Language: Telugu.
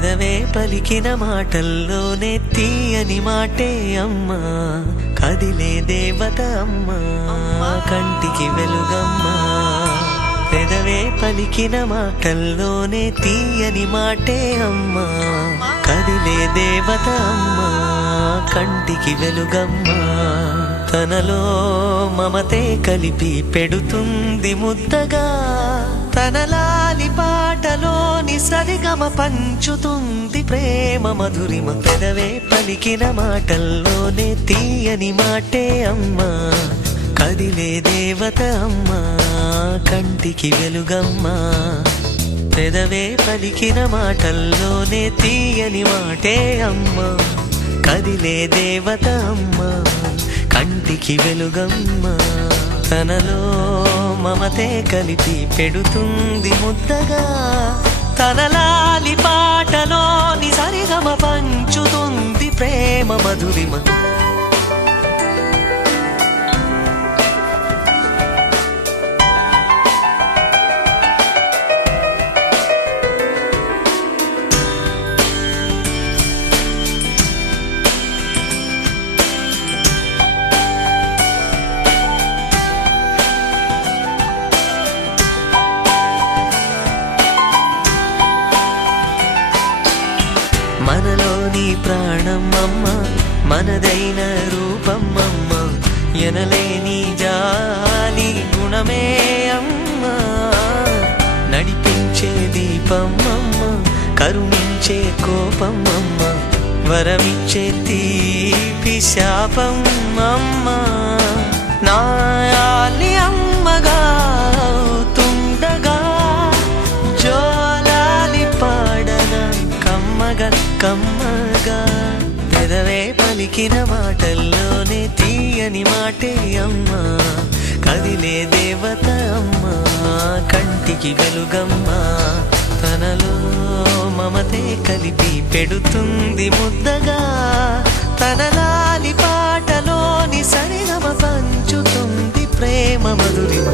పెదవే పలికిన మాటల్లోనే తీయని మాటే అమ్మా, కదిలే దేవత అమ్మా, కంటికి వెలుగమ్మా. పెదవే పలికిన మాటల్లోనే తీయని మాటే అమ్మా, కదిలే దేవత అమ్మా, కంటికి వెలుగమ్మా. తనలో మమతే కలిపి పెడుతుంది ముద్దగా, తన లాలి పాటలోని సరిగమ పంచుతుంది ప్రేమ మధురిమ. పెదవే పలికిన మాటల్లోనే తీయని మాటే అమ్మా, కదిలే దేవత అమ్మా, కంటికి వెలుగమ్మా. పెదవే పలికిన మాటల్లోనే తీయని మాటే అమ్మా, కదిలే దేవత అమ్మా, కంటికి వెలుగమ్మా. తనలో మమతే కలిపి పెడుతుంది ముద్దగా, తన లాలి పాటలోని సరిగమ పంచుతుంది ప్రేమ మధురిమ. మనలోని ప్రాణం అమ్మ, మనదైన రూపం అమ్మ, ఎనలేని జాలి గుణమే అమ్మ. నడిపించే దీపం అమ్మ, కరుణించే కోపం అమ్మ, వరమిచ్చే తీపి శాపం అమ్మ. నాయాలి అమ్మగా అవుతుండగా, జోలాలి పాడన కమ్మగా కమ్మగా. పెదవే పలికిన మాటల్లోనే తీయని మాటే అమ్మా, కదిలే దేవత అమ్మా, కంటికి వెలుగమ్మా. తనలో మమతే కలిపి పెడుతుంది ముద్దగా, తన లాలి పాటలోని సరిగమ పంచుతుంది ప్రేమ మధురిమ.